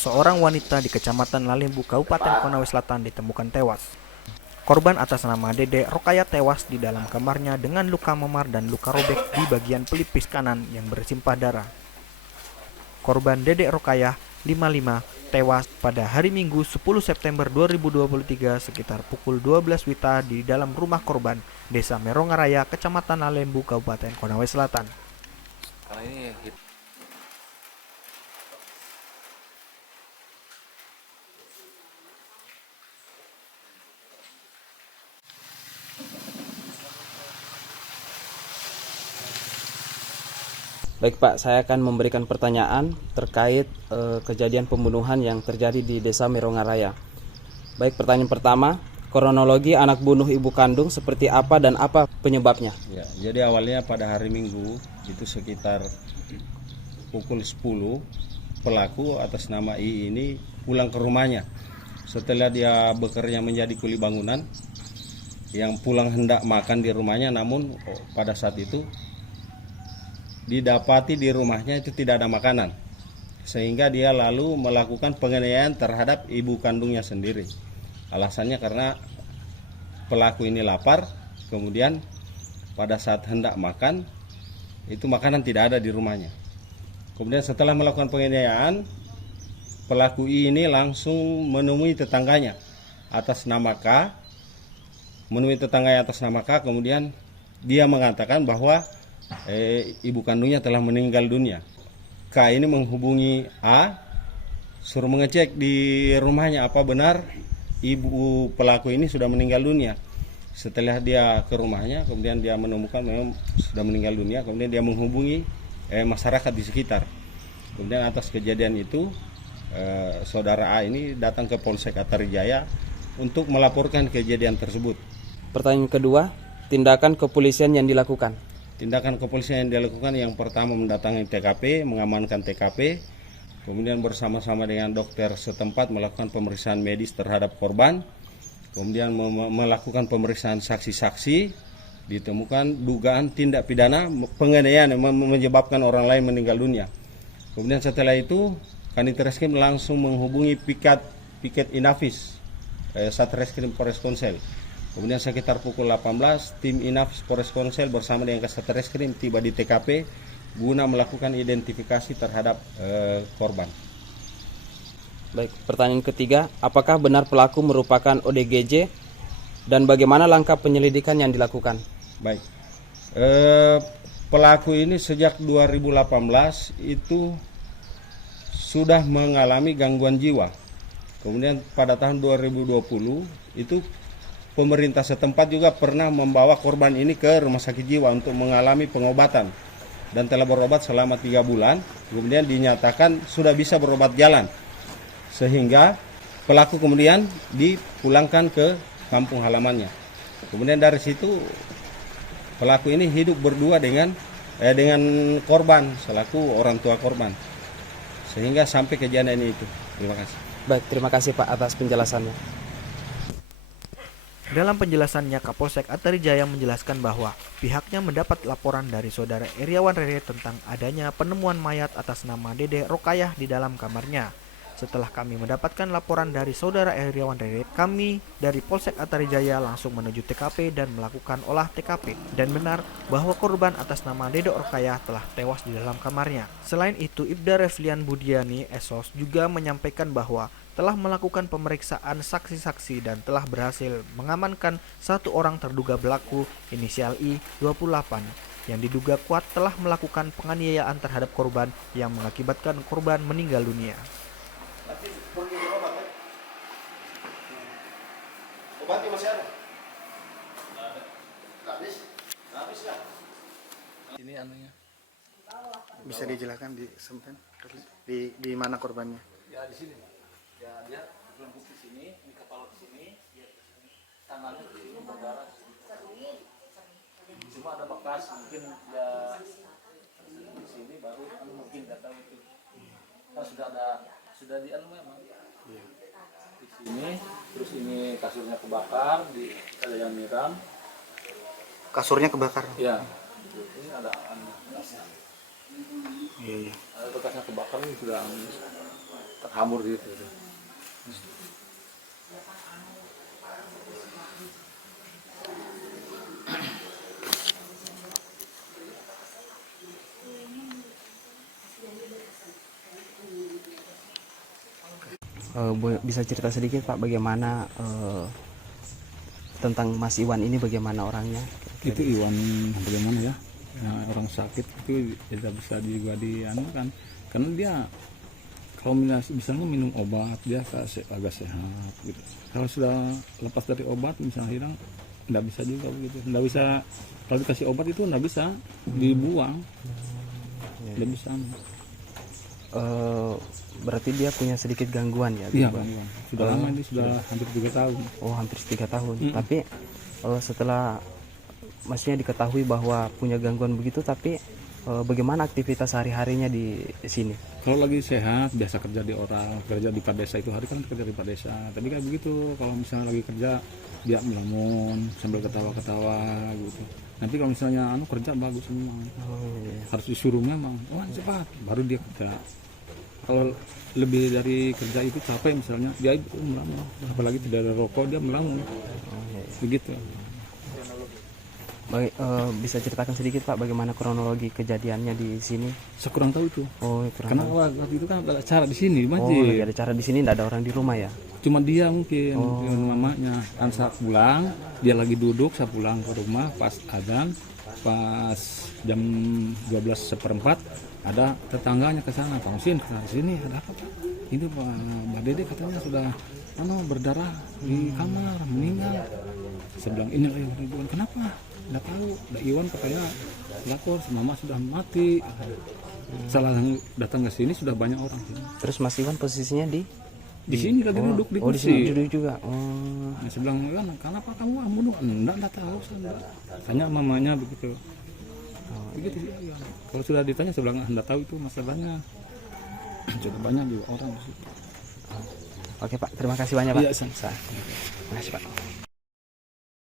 seorang wanita di Kecamatan Lalembu, Kabupaten Konawe Selatan ditemukan tewas. Korban atas nama Dede Rokayah tewas di dalam kamarnya dengan luka memar dan luka robek di bagian pelipis kanan yang bersimpah darah. Korban Dede Rokayah 55 tewas pada hari Minggu 10 September 2023 sekitar pukul 12 WITA di dalam rumah korban Desa Merongaraya, Kecamatan Lalembu, Kabupaten Konawe Selatan. Karena ini Baik Pak, saya akan memberikan pertanyaan terkait kejadian pembunuhan yang terjadi di Desa Merongaraya. Baik, pertanyaan pertama, kronologi anak bunuh ibu kandung seperti apa dan apa penyebabnya? Ya, jadi awalnya pada hari Minggu itu sekitar pukul 10 pelaku atas nama I ini pulang ke rumahnya. Setelah dia bekerja menjadi kuli bangunan, yang pulang hendak makan di rumahnya, namun pada saat itu didapati di rumahnya itu tidak ada makanan, sehingga dia lalu melakukan penganiayaan terhadap ibu kandungnya sendiri. Alasannya karena pelaku ini lapar, kemudian pada saat hendak makan itu makanan tidak ada di rumahnya. Kemudian setelah melakukan penganiayaan, pelaku ini langsung menemui tetangganya atas nama K, kemudian dia mengatakan bahwa ibu kandungnya telah meninggal dunia. K ini menghubungi A, suruh mengecek di rumahnya apa benar ibu pelaku ini sudah meninggal dunia. Setelah dia ke rumahnya, kemudian dia menemukan memang sudah meninggal dunia. Kemudian dia menghubungi masyarakat di sekitar. Kemudian atas kejadian itu, saudara A ini datang ke Polsek Atarijaya untuk melaporkan kejadian tersebut. Pertanyaan kedua, tindakan kepolisian yang dilakukan. Tindakan kepolisian yang dilakukan yang pertama mendatangi TKP, mengamankan TKP, kemudian bersama-sama dengan dokter setempat melakukan pemeriksaan medis terhadap korban, kemudian melakukan pemeriksaan saksi-saksi, ditemukan dugaan tindak pidana penganiayaan yang menyebabkan orang lain meninggal dunia. Kemudian setelah itu, Kanitreskrim langsung menghubungi Piket Inafis, Satreskrim Polres Konsel. Kemudian sekitar pukul 18, tim Inafis Polres Konsel bersama dengan Satreskrim tiba di TKP guna melakukan identifikasi terhadap korban. Baik, pertanyaan ketiga, apakah benar pelaku merupakan ODGJ dan bagaimana langkah penyelidikan yang dilakukan? Baik, pelaku ini sejak 2018 itu sudah mengalami gangguan jiwa. Kemudian pada tahun 2020 itu pemerintah setempat juga pernah membawa korban ini ke rumah sakit jiwa untuk mengalami pengobatan dan telah berobat selama 3 bulan. Kemudian dinyatakan sudah bisa berobat jalan, sehingga pelaku kemudian dipulangkan ke kampung halamannya. Kemudian dari situ pelaku ini hidup berdua dengan korban selaku orang tua korban, sehingga sampai kejadian itu. Terima kasih. Baik, terima kasih Pak atas penjelasannya. Dalam penjelasannya, Kapolsek Atarijaya menjelaskan bahwa pihaknya mendapat laporan dari saudara Iriawan Rere tentang adanya penemuan mayat atas nama Dede Rokayah di dalam kamarnya. Setelah kami mendapatkan laporan dari saudara Iriawan Rere, kami dari Polsek Atarijaya langsung menuju TKP dan melakukan olah TKP. Dan benar bahwa korban atas nama Dede Rokayah telah tewas di dalam kamarnya. Selain itu, Ibda Reflian Budiani Esos juga menyampaikan bahwa telah melakukan pemeriksaan saksi-saksi dan telah berhasil mengamankan satu orang terduga pelaku inisial I 28 yang diduga kuat telah melakukan penganiayaan terhadap korban yang mengakibatkan korban meninggal dunia. Obatnya masih ada? ini anunya. Bisa dijelaskan di mana korbannya? Ya di sini. Ya dia lembut di sini, di kepala di sini, dia di sini, tangannya di sini berdarah. Cuma ada bekas mungkin ya di sini baru mungkin nggak tahu itu. Kan sudah di anu memang. Di sini, terus ini kasurnya kebakar, ada yang miram. Kasurnya kebakar. Ya, ini ada anu. Iya. Ada bekasnya kebakar ini sudah anu. terhambur gitu. Bisa cerita sedikit Pak bagaimana tentang Mas Iwan ini, bagaimana orangnya? Itu Iwan bagaimana ya? Nah, orang sakit itu tidak bisa juga kan, karena dia kalau misalnya minum obat dia agak sehat gitu. Kalau sudah lepas dari obat misalnya hilang, tidak bisa juga begitu. Tidak bisa, kalau dikasih obat itu tidak bisa dibuang, tidak bisa. Berarti dia punya sedikit gangguan ya? Iya Bang Iwan. Sudah lama ini, sudah hampir 3 tahun. Oh, hampir 3 tahun. Tapi setelah maksudnya diketahui bahwa punya gangguan begitu, tapi bagaimana aktivitas sehari-harinya di sini? Kalau lagi sehat biasa kerja di kerja di Padesa, itu hari kan kerja di Padesa. Tapi kayak begitu kalau misalnya lagi kerja dia melamun sambil ketawa-ketawa gitu. Nanti kalau misalnya kerja bagus semua. Harus disuruh memang, wah cepat baru dia kerja. Kalau lebih dari kerja itu capek misalnya, dia itu melamun. Apalagi tidak ada rokok dia melamun. Begitu. Baik, bisa ceritakan sedikit Pak bagaimana kronologi kejadiannya di sini? Saya kurang tahu itu. Oh, Karena waktu itu kan ada acara di sini, Oh, masjid. ada cara di sini, tidak ada orang di rumah ya? Cuma dia mungkin, mamanya. Kan saat pulang, dia lagi duduk, saya pulang ke rumah pas adzan, pas jam 12:15 ada tetangganya ke sana, Pak Musin ke sini, ada apa Pak? Ini Mbak Dede katanya sudah berdarah di kamar, meninggal. Saya bilang ini Iwan, kenapa? Nggak tahu, Iwan katanya lapor, mama sudah mati. Salah datang ke sini sudah banyak orang. Terus Mas Iwan posisinya di Sini lagi duduk di di kursi. sini duduk juga. Oh. Nah, saya bilang, kan kenapa kamu bunuh? Enggak tahu, saya tanya mamanya begitu. Begitu sih, ya. Kalau sudah ditanya saya bilang enggak tahu itu masalahnya. Sudah banyak juga orang di situ. Oke Pak, terima kasih banyak Pak. Iya, Terima kasih Pak.